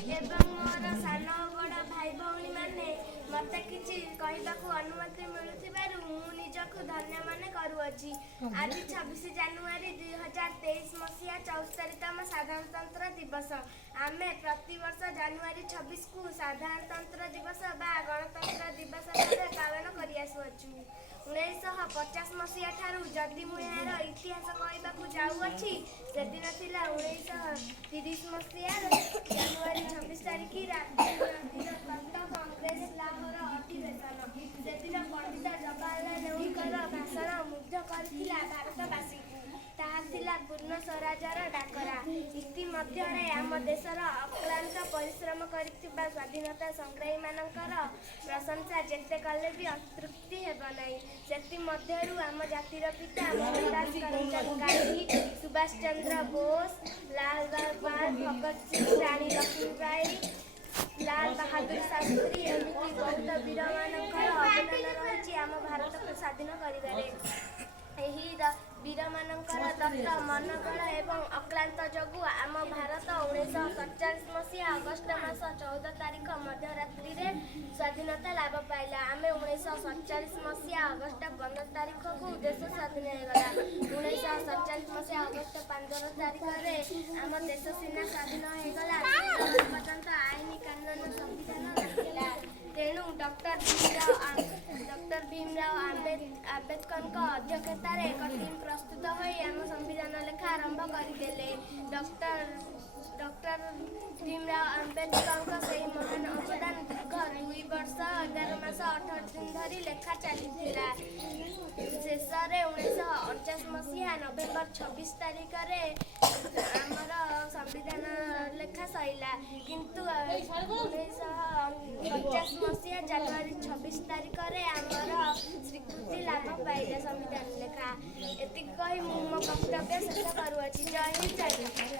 ଏବଂ ମୋର ସାନ ଓ ବଡ଼ ଭାଇ ଭଉଣୀମାନେ ମୋତେ କିଛି କହିବାକୁ ଅନୁମତି ମିଳୁଥିବାରୁ ମୁଁ ନିଜକୁ ଧନ୍ୟ ମନେ କରୁଅଛି। ଆଜି 26 ଜାନୁଆରୀ 2023 ମସିହା 74ତମ ସାଧାରଣତନ୍ତ୍ର ଦିବସ। ଆମେ ପ୍ରତିବର୍ଷ ଜାନୁଆରୀ 26କୁ ସାଧାରଣତନ୍ତ୍ର ଦିବସ ବା ଗଣତନ୍ତ୍ର ଦିବସ ଭାବେ ପାଳନ କରିଆସୁଅଛୁ। 1950 ମସିହା ଠାରୁ ଯଦି ମୁଁ ଏହାର ଇତିହାସ କହିବାକୁ ଯାଉଅଛି, ସେଦିନ ଥିଲା 1930 ମସିହାର ଜାନୁଆରୀ 26 ତାରିଖ ରାତିର କଂଗ୍ରେସ ଲାହୋର ଅଧିବେଶନ। ସେଦିନ ପଣ୍ଡିତ ଜବାହରଲାଲ ନେହେରୁଙ୍କର ଭାଷଣ ମୁଗ୍ଧ କରିଥିଲା ଭାରତବାସୀଙ୍କୁ। ତାହା ଥିଲା ପୂର୍ଣ୍ଣ ସ୍ୱରାଜର ଡାକରା। ଇତିମଧ୍ୟରେ ଆମ ଦେଶର ଅକ୍ଳାନ୍ତ ପରିଶ୍ରମ କରିଥିବା ସ୍ୱାଧୀନତା ସଂଗ୍ରାମୀମାନଙ୍କର ପ୍ରଶଂସା ଯେତେ କଲେ ବି ଅତୃପ୍ତି ହେବ ନାହିଁ। ସେଥିମଧ୍ୟରୁ ଆମ ଜାତିର ପିତା ମୋହନଦାସ କରମଚାନ୍ଦ ଗାନ୍ଧୀ, ସୁଭାଷ ଚନ୍ଦ୍ର ବୋଷ, ଲାଲ ବାହାଦୁର ଭଗତ ସିଂ, ରାଣୀ ଲକ୍ଷ୍ମୀବାଇ, ଲାଲ ବାହାଦୁର ଶାସ୍ତ୍ରୀ ଏମିତି ବହୁତ ବୀରମାନଙ୍କର ଅବଦାନ ରହିଛି ଆମ ଭାରତକୁ ସ୍ୱାଧୀନ କରିବାରେ। ଏହି ବୀରମାନଙ୍କର ଦତ୍ତ ମନୋବଳ ଏବଂ ଅକ୍ଳାନ୍ତ ଯୋଗୁଁ ଆମ ଭାରତ 1947 ମସିହା ଅଗଷ୍ଟ ମାସ 14 ତାରିଖ ମଧ୍ୟରାତ୍ରିରେ ସ୍ୱାଧୀନତା ଲାଭ ପାଇଲା। ଆମେ 1947 ମସିହା ଅଗଷ୍ଟ 15 ତାରିଖକୁ ଦେଶ ସ୍ୱାଧୀନ ହୋଇଗଲା। 1947 ମସିହା ଅଗଷ୍ଟ 15 ତାରିଖରେ ଆମ ଦେଶ ସିନା ସ୍ୱାଧୀନ ହୋଇଗଲା, ପର୍ଯ୍ୟନ୍ତ ଆଇନ କାନୁନ ସମ୍ବିଧାନ ନଥିଲା। ତେଣୁ ଡକ୍ଟର ଭୀମରାଓ ଆମ୍ବେଦକରଙ୍କ ଅଧ୍ୟକ୍ଷତାରେ ଏକ ଟିମ୍ ପ୍ରସ୍ତୁତ ହୋଇ ଆମ ସମ୍ବିଧାନ ଲେଖା ଆରମ୍ଭ କରିଦେଲେ। ଡକ୍ଟର ଭୀମରାଓ ଆମ୍ବେଦକରଙ୍କ ସେହି ମହାନ ଅବଦାନ ଦୀର୍ଘ 2 ବର୍ଷ 11 ମାସ 18 ଦିନ ଧରି ଲେଖା ଚାଲିଥିଲା। ଶେଷରେ 1949 ମସିହା ନଭେମ୍ବର 26 ତାରିଖରେ ଆମର ସମ୍ବିଧାନ ଲେଖା ସରିଲା। କିନ୍ତୁ 1950 ମସିହା ଜାନୁଆରୀ 26 ତାରିଖରେ ଆମର ସ୍ୱୀକୃତି ଲାଭ ପାଇଲା ସମ୍ବିଧାନ ଲେଖା। ଏତିକି କହି ମୁଁ ମୋ ବକ୍ତବ୍ୟ ଶେଷ କରୁଅଛି। ଜୟ ହିନ୍ଦ, ଜୟ ଭାରତ।